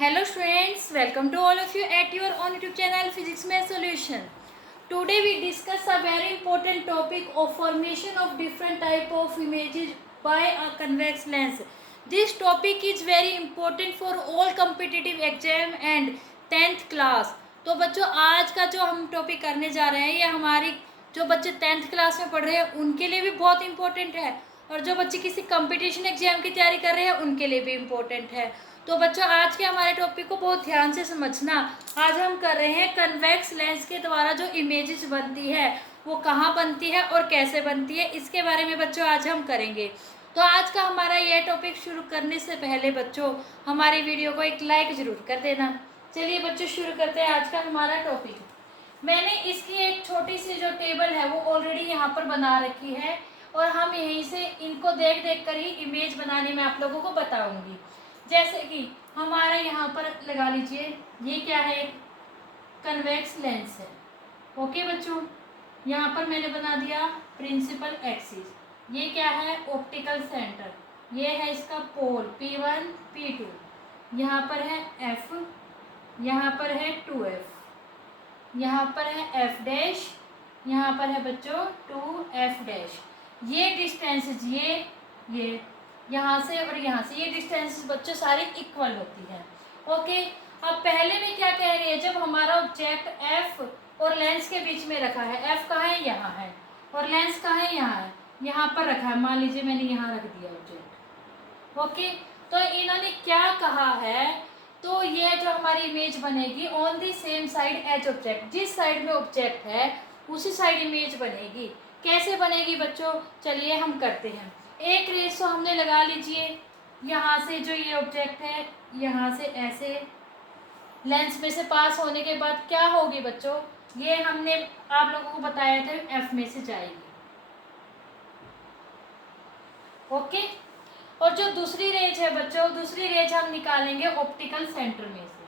Hello students, welcome to all of you at your own YouTube channel Physics Math Solution. Today we discuss a very important topic of formation of different type of images by a convex lens. This topic is very important for all competitive exam and 10th class. तो बच्चों आज का जो हम topic करने जा रहे हैं ये हमारी जो बच्चे 10th क्लास में पढ़ रहे हैं उनके लिए भी बहुत इंपॉर्टेंट है और जो बच्चे किसी कंपटीशन एग्जाम की तैयारी कर रहे हैं उनके लिए भी इम्पोर्टेंट है। तो बच्चों आज के हमारे टॉपिक को बहुत ध्यान से समझना। आज हम कर रहे हैं कन्वेक्स लेंस के द्वारा जो इमेजेस बनती है वो कहाँ बनती है और कैसे बनती है, इसके बारे में बच्चों आज हम करेंगे। तो आज का हमारा यह टॉपिक शुरू करने से पहले बच्चों हमारी वीडियो को एक लाइक ज़रूर कर देना। चलिए बच्चों शुरू करते हैं आज का हमारा टॉपिक। मैंने इसकी एक छोटी सी जो टेबल है वो ऑलरेडी यहाँ पर बना रखी है और हम यहीं से इनको देख देख कर ही इमेज बनाने में आप लोगों को बताऊंगी। जैसे कि हमारा यहाँ पर लगा लीजिए ये क्या है, कन्वेक्स लेंस है। ओके बच्चों, यहाँ पर मैंने बना दिया प्रिंसिपल एक्सिस। ये क्या है, ऑप्टिकल सेंटर। ये है इसका पोल P1 P2। यहाँ पर है F, यहाँ पर है 2F, यहाँ पर है F डैश, यहाँ पर है बच्चों 2F डैश। ये डिस्टेंसेज ये यहाँ से और यहाँ से ये डिस्टेंसेज बच्चों सारी इक्वल होती है। ओके, अब पहले में क्या कह रही है, जब हमारा ऑब्जेक्ट F और लेंस के बीच में रखा है, F कहाँ है, यहाँ है, और लेंस कहाँ है, यहाँ है, यहाँ पर रखा है। मान लीजिए मैंने यहाँ रख दिया ऑब्जेक्ट। ओके, तो इन्होंने क्या कहा है, तो ये जो हमारी इमेज बनेगी on the same side as object, जिस साइड में ऑब्जेक्ट है उसी साइड इमेज बनेगी। कैसे बनेगी बच्चों, चलिए हम करते हैं। एक रेस तो हमने लगा लीजिए, यहाँ से जो ये ऑब्जेक्ट है यहाँ से ऐसे लेंस में से पास होने के बाद क्या होगी बच्चों, ये हमने आप लोगों को बताया था F में से जाएगी। ओके, और जो दूसरी रेंज है बच्चों, दूसरी रेंज हम निकालेंगे ऑप्टिकल सेंटर में से।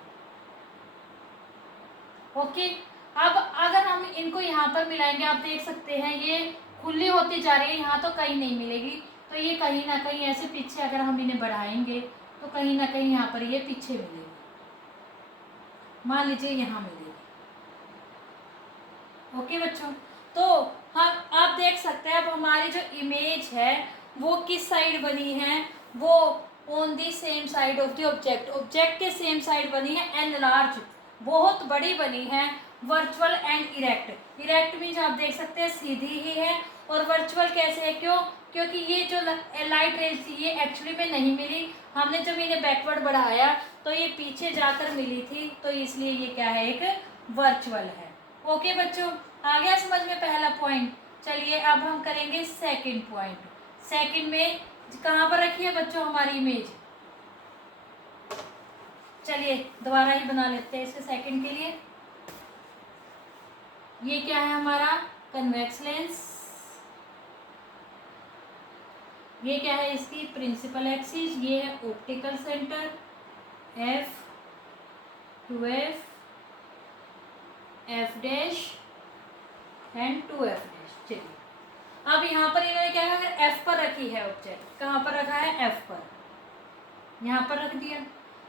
ओके, अब अगर हम इनको यहाँ पर मिलाएंगे, आप देख सकते हैं ये खुली होती जा रही है, यहाँ तो कहीं नहीं मिलेगी, तो ये कहीं ना कहीं ऐसे पीछे अगर हम इन्हें बढ़ाएंगे तो कहीं ना कहीं यहाँ पर ये पीछे मिलेगी। मान लीजिए यहाँ मिलेगी। ओके बच्चों, तो हम आप देख सकते हैं अब हमारी जो इमेज है वो किस साइड बनी है, वो on the same side of the object, object के सेम साइड बनी है, एनलार्ज बहुत बड़ी बनी है, virtual and erect. Erect means आप देख सकते हैं सीधी ही है, और वर्चुअल कैसे है, क्यों, क्योंकि ये जो लाइट रेज थी ये एक्चुअली में नहीं मिली, हमने जब इन्हें बैकवर्ड बढ़ाया तो ये पीछे जाकर मिली थी, तो इसलिए ये क्या है, एक वर्चुअल है। ओके बच्चों, आ गया समझ में पहला पॉइंट। चलिए अब हम करेंगे सेकंड पॉइंट। सेकंड में कहाँ पर रखी है बच्चों हमारी इमेज, चलिए दोबारा ही बना लेते हैं इसे सेकंड के लिए। ये क्या है हमारा कन्वेक्स लेंस, ये क्या है इसकी प्रिंसिपल एक्सिस, ये है optical centre F 2F F dash and 2F dash. चलिए अब यहाँ पर इन्होंने क्या कहा, अगर F पर रखी है ऑब्जेक्ट, कहाँ पर रखा है, F पर, यहाँ पर रख दिया,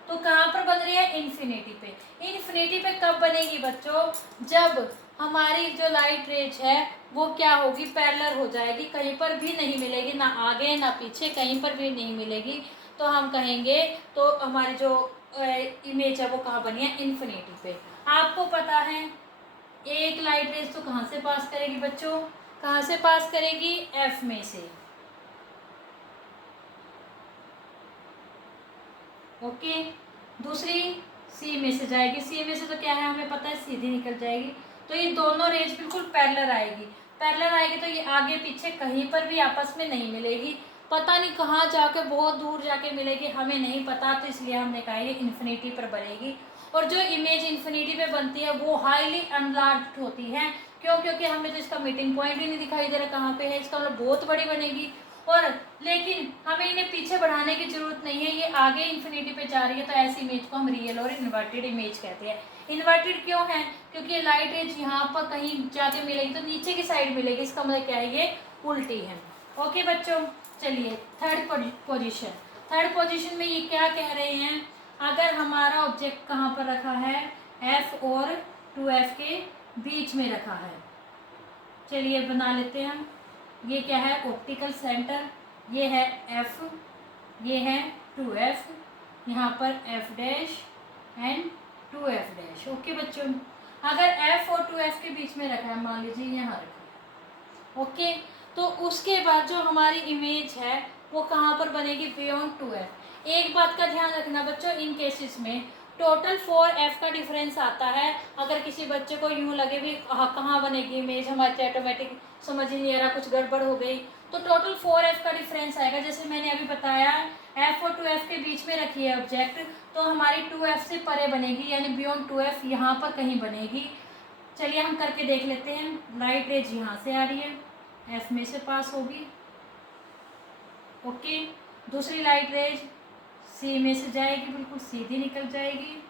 तो कहाँ पर बन रही है, इन्फिनिटी पे। इन्फिनिटी पे कब बनेगी बच्चों, जब हमारी जो लाइट रेज है वो क्या होगी, पैरेलल हो जाएगी, कहीं पर भी नहीं मिलेगी, ना आगे ना पीछे, कहीं पर भी नहीं मिलेगी, तो हम कहेंगे तो हमारी जो इमेज है वो कहाँ बनी है, इन्फिनिटी पे। आपको पता है एक लाइट रेज तो कहाँ से पास करेगी बच्चों, कहाँ से पास करेगी, F में से। ओके, दूसरी C में से जाएगी, C में से तो क्या है हमें पता है सीधी निकल जाएगी, तो ये दोनों रेंज बिल्कुल पैरेलल आएगी। पैरेलल आएगी तो ये आगे पीछे कहीं पर भी आपस में नहीं मिलेगी, पता नहीं कहाँ जाके बहुत दूर जाके मिलेगी, हमें नहीं पता, तो इसलिए हमने कहा ये इन्फिनिटी पर बनेगी। और जो इमेज इन्फिनिटी पे बनती है वो हाईली अनलार्ज होती है, क्यों, क्योंकि हमें तो इसका मीटिंग पॉइंट ही नहीं दिखाई दे रहा कहाँ पे है, इसका मतलब बहुत बड़ी बनेगी। और लेकिन हमें इन्हें पीछे बढ़ाने की जरूरत नहीं है, ये आगे इन्फिनिटी पे जा रही है, तो ऐसी इमेज को हम रियल और इन्वर्टेड इमेज कहते हैं। इन्वर्टेड क्यों है, क्योंकि लाइट रेज यहाँ पर कहीं जाके मिलेगी तो नीचे की साइड मिलेगी, इसका मतलब क्या है, ये उल्टी है। ओके बच्चों, चलिए थर्ड पोजीशन। थर्ड पोजीशन में ये क्या कह रहे हैं, अगर हमारा ऑब्जेक्ट कहाँ पर रखा है, एफ और 2F के बीच में रखा है। चलिए बना लेते हैं हम। ये क्या है, ऑप्टिकल सेंटर, ये है एफ, ये है 2F, यहाँ पर F dash and 2F dash. Okay बच्चों, अगर एफ और 2F के बीच में रखा है, मान लीजिए यहाँ रखा है, ओके, तो उसके बाद जो हमारी इमेज है वो कहाँ पर बनेगी, बियॉन्ड 2F। एक बात का ध्यान रखना बच्चों, इन केसेस में टोटल 4F का डिफरेंस आता है। अगर किसी बच्चे को यूँ लगे भी कहाँ बनेगी इमेज, हमारी ऑटोमेटिक समझ ही नहीं आ रहा, कुछ गड़बड़ हो गई, तो टोटल 4F का डिफरेंस आएगा। जैसे मैंने अभी बताया, F और 2F के बीच में रखी है ऑब्जेक्ट, तो हमारी 2F से परे बनेगी, यानी बियॉन्ड 2F यहाँ पर कहीं बनेगी। चलिए हम करके देख लेते हैं। लाइट रेज यहाँ से आ रही है, F में से पास होगी, ओके। दूसरी लाइट रेज C में से जाएगी, बिल्कुल सीधी निकल जाएगी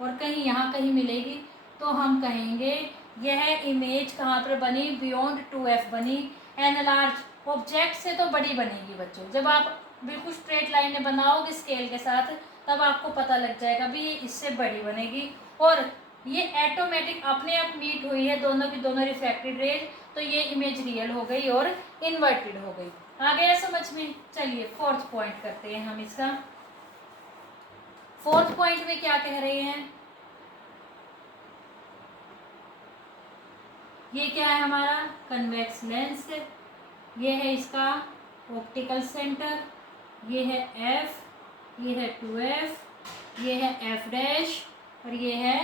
और कहीं यहाँ कहीं मिलेगी, तो हम कहेंगे यह इमेज कहाँ पर बनी, बियॉन्ड 2F बनी। एनलार्ज ऑब्जेक्ट से तो बड़ी बनेगी बच्चों, जब आप बिल्कुल स्ट्रेट लाइन में बनाओगे स्केल के साथ, तब आपको पता लग जाएगा भी ये इससे बड़ी बनेगी। और ये ऑटोमेटिक अपने आप मीट हुई है दोनों की दोनों रिफ्रैक्टेड रेज, तो ये इमेज रियल हो गई और इन्वर्टेड हो गई। आ गया समझ में। चलिए फोर्थ पॉइंट करते हैं हम इसका। फोर्थ पॉइंट में क्या कह रहे हैं, ये क्या है हमारा कन्वेक्स लेंस, ये है इसका ऑप्टिकल सेंटर, ये है F, ये है 2F, ये है F डैश और ये है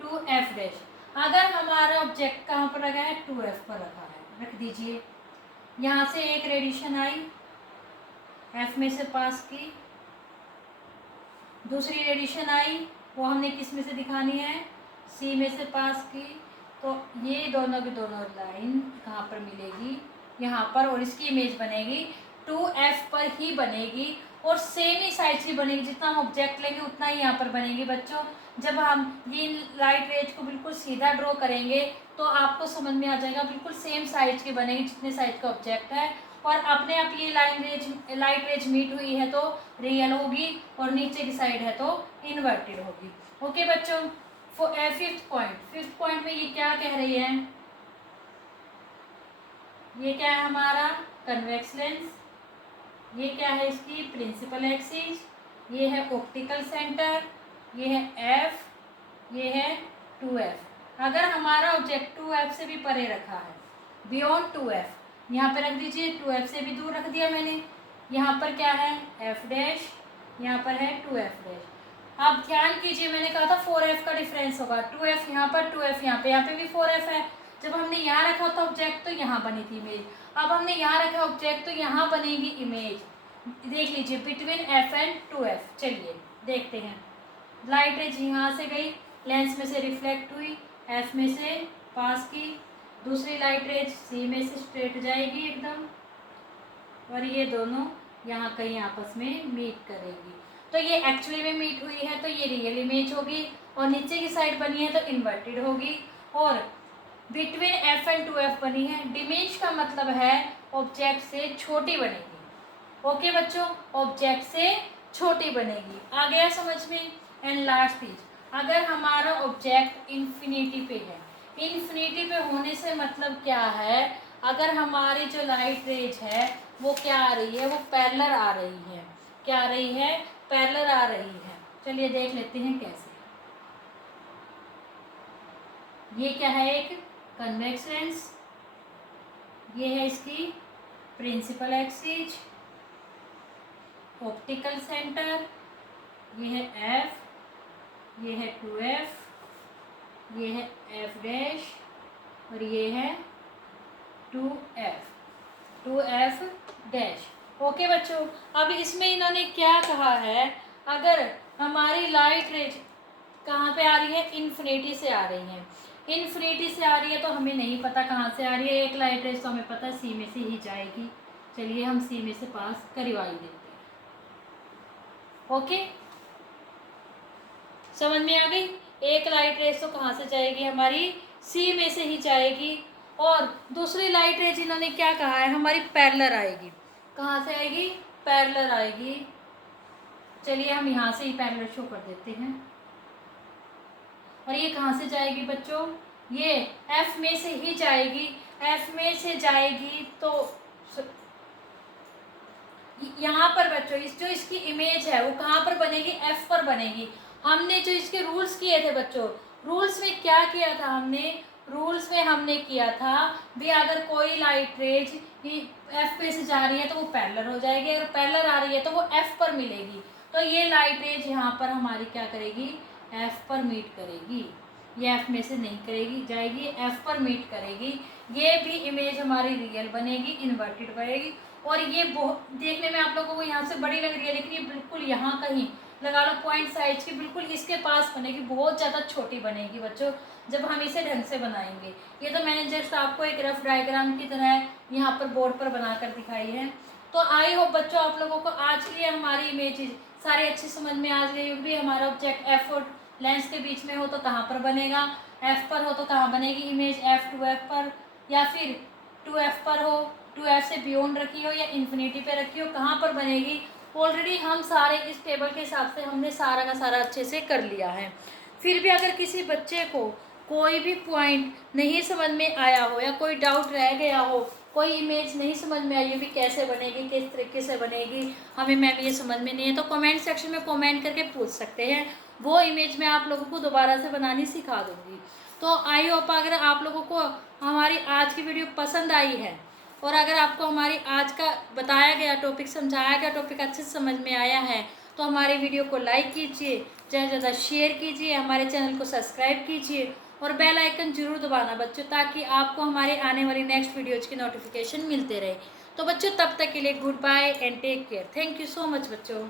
2F डैश। अगर हमारा ऑब्जेक्ट कहाँ पर रखा है, 2F पर रखा है, रख दीजिए। यहाँ से एक रेडिएशन आई, F में से पास की, दूसरी रेडिएशन आई, वो हमने किस में से दिखानी है, C में से पास की, तो ये दोनों की दोनों लाइन कहाँ पर मिलेगी, यहाँ पर, और इसकी इमेज बनेगी 2F पर ही बनेगी और सेम ही साइज की बनेगी। जितना हम ऑब्जेक्ट लेंगे उतना ही यहाँ पर बनेगी बच्चों। जब हम ये लाइट रेज को बिल्कुल सीधा ड्रॉ करेंगे तो आपको समझ में आ जाएगा, बिल्कुल सेम साइज की बनेगी जितने साइज का ऑब्जेक्ट है, और अपने आप ये लाइट रेज मीट हुई है तो रियल होगी और नीचे की साइड है तो इन्वर्टेड होगी। ओके बच्चों, फिफ्थ पॉइंट में ये क्या कह रही है, ये क्या है हमारा कन्वेक्स लेंस, ये क्या है इसकी प्रिंसिपल एक्सिस, ये है ऑप्टिकल सेंटर, ये है F, ये है 2F। अगर हमारा ऑब्जेक्ट 2F से भी परे रखा है, बियॉन्ड 2F, यहाँ पे रख दीजिए, 2F से भी दूर रख दिया मैंने। यहाँ पर क्या है F डैश, यहाँ पर है 2F डैश। आप ध्यान कीजिए, मैंने कहा था 4F का डिफरेंस होगा, 2F यहाँ पर, 2F यहाँ पे भी 4F है। जब हमने यहाँ रखा था ऑब्जेक्ट तो यहाँ बनी थी इमेज, अब हमने यहाँ रखा ऑब्जेक्ट तो यहाँ बनेगी इमेज। देख लीजिए बिटवीन F एंड 2F। चलिए देखते हैं। लाइट रेज यहाँ से गई, लेंस में से रिफ्लेक्ट हुई, F में से पास की, दूसरी लाइट रेज C में से स्ट्रेट जाएगी एकदम, और ये दोनों यहाँ कहीं आपस में मीट करेगी। तो ये एक्चुअली में मीट हुई है तो ये रियल इमेज होगी, और नीचे की साइड बनी है तो इन्वर्टेड होगी, और बिटवीन F एंड 2F बनी है। डिमिनिश का मतलब है ऑब्जेक्ट से छोटी बनेगी। ओके बच्चों, ऑब्जेक्ट से छोटी बनेगी। आ गया समझ में। एंड लास्ट चीज, अगर हमारा ऑब्जेक्ट इन्फिनिटी पे है, इन्फिनिटी पे होने से मतलब क्या है, अगर हमारी जो लाइट रेज है वो क्या आ रही है, वो पैरेलल आ रही है। क्या आ रही है, पैरेलल आ रही है। चलिए देख लेते हैं कैसे। ये क्या है, एक कन्वेक्स लेंस, ये है इसकी प्रिंसिपल एक्सिस, ऑप्टिकल सेंटर, ये है F, ये है 2F, ये है F डैश और ये है 2F डैश। ओके बच्चों, अब इसमें इन्होंने क्या कहा है, अगर हमारी लाइट रेज कहाँ पे आ रही है, इन्फिनिटी से आ रही है। इन्फिनिटी से आ रही है तो हमें नहीं पता कहाँ से आ रही है, एक लाइट रेज तो हमें पता है C में से ही जाएगी। चलिए हम C में से पास करवा ही देते हैं। ओके, समझ में आ गई। एक लाइट रेज तो कहाँ से जाएगी, हमारी C में से ही जाएगी, और दूसरी लाइट रेज इन्होंने क्या कहा है, हमारी पैरेलल आएगी। कहाँ से आएगी, पैरेलल आएगी चलिए हम यहाँ से ही पैरेलल शो कर देते हैं। और ये कहाँ से जाएगी बच्चों, ये F में से ही जाएगी। F में से जाएगी तो यहाँ पर बच्चों इस जो इसकी इमेज है वो कहाँ पर बनेगी, F पर बनेगी। हमने जो इसके रूल्स किए थे बच्चों, रूल्स में क्या किया था हमने, रूल्स में हमने किया था भी अगर कोई लाइट रेज F पे से जा रही है तो वो पैरेलल हो जाएगी, अगर पैरेलल आ रही है तो वो F पर मिलेगी। तो ये लाइट रेज यहाँ पर हमारी क्या करेगी, F पर मीट करेगी। ये F में से नहीं करेगी जाएगी, F पर मीट करेगी। ये भी इमेज हमारी रियल बनेगी, इन्वर्टेड बनेगी। और ये बहुत देखने में आप लोगों को यहाँ से बड़ी लग रही है, लेकिन ये बिल्कुल यहाँ कहीं लगा लो पॉइंट साइज की बिल्कुल इसके पास बनेगी, बहुत ज़्यादा छोटी बनेगी बच्चों जब हम इसे ढंग से बनाएंगे। ये तो मैंने जस्ट आपको एक रफ डायग्राम की तरह यहाँ पर बोर्ड पर बनाकर दिखाई है। तो आई होप बच्चों आप लोगों को आज के लिए हमारी इमेजेस सारी अच्छी समझ में आ गई होगी। हमारा ऑब्जेक्ट F और लेंस के बीच में हो तो कहाँ पर बनेगा, F पर हो तो कहाँ बनेगी इमेज, F टू F पर, या फिर 2F पर हो, 2F से बियॉन्ड रखी हो या इन्फिनिटी पे रखी हो, कहाँ पर बनेगी। ऑलरेडी हम सारे इस टेबल के हिसाब से हमने सारा का सारा अच्छे से कर लिया है। फिर भी अगर किसी बच्चे को कोई भी पॉइंट नहीं समझ में आया हो या कोई डाउट रह गया हो, कोई इमेज नहीं समझ में आई भी कैसे बनेगी, किस तरीके से बनेगी, हमें मैम ये समझ में नहीं है, तो कमेंट सेक्शन में कमेंट करके पूछ सकते हैं। वो इमेज मैं आप लोगों को दोबारा से बनानी सिखा दूँगी। तो आई होप अगर आप लोगों को हमारी आज की वीडियो पसंद आई है और अगर आपको हमारी आज का बताया गया टॉपिक, समझाया गया टॉपिक अच्छे से समझ में आया है तो हमारी वीडियो को लाइक कीजिए, ज़्यादा से ज़्यादा शेयर कीजिए, हमारे चैनल को सब्सक्राइब कीजिए और बेल आइकन जरूर दबाना बच्चों, ताकि आपको हमारे आने वाली नेक्स्ट वीडियोज़ की नोटिफिकेशन मिलते रहे। तो बच्चों तब तक के लिए goodbye and take care. Thank you so much बच्चों।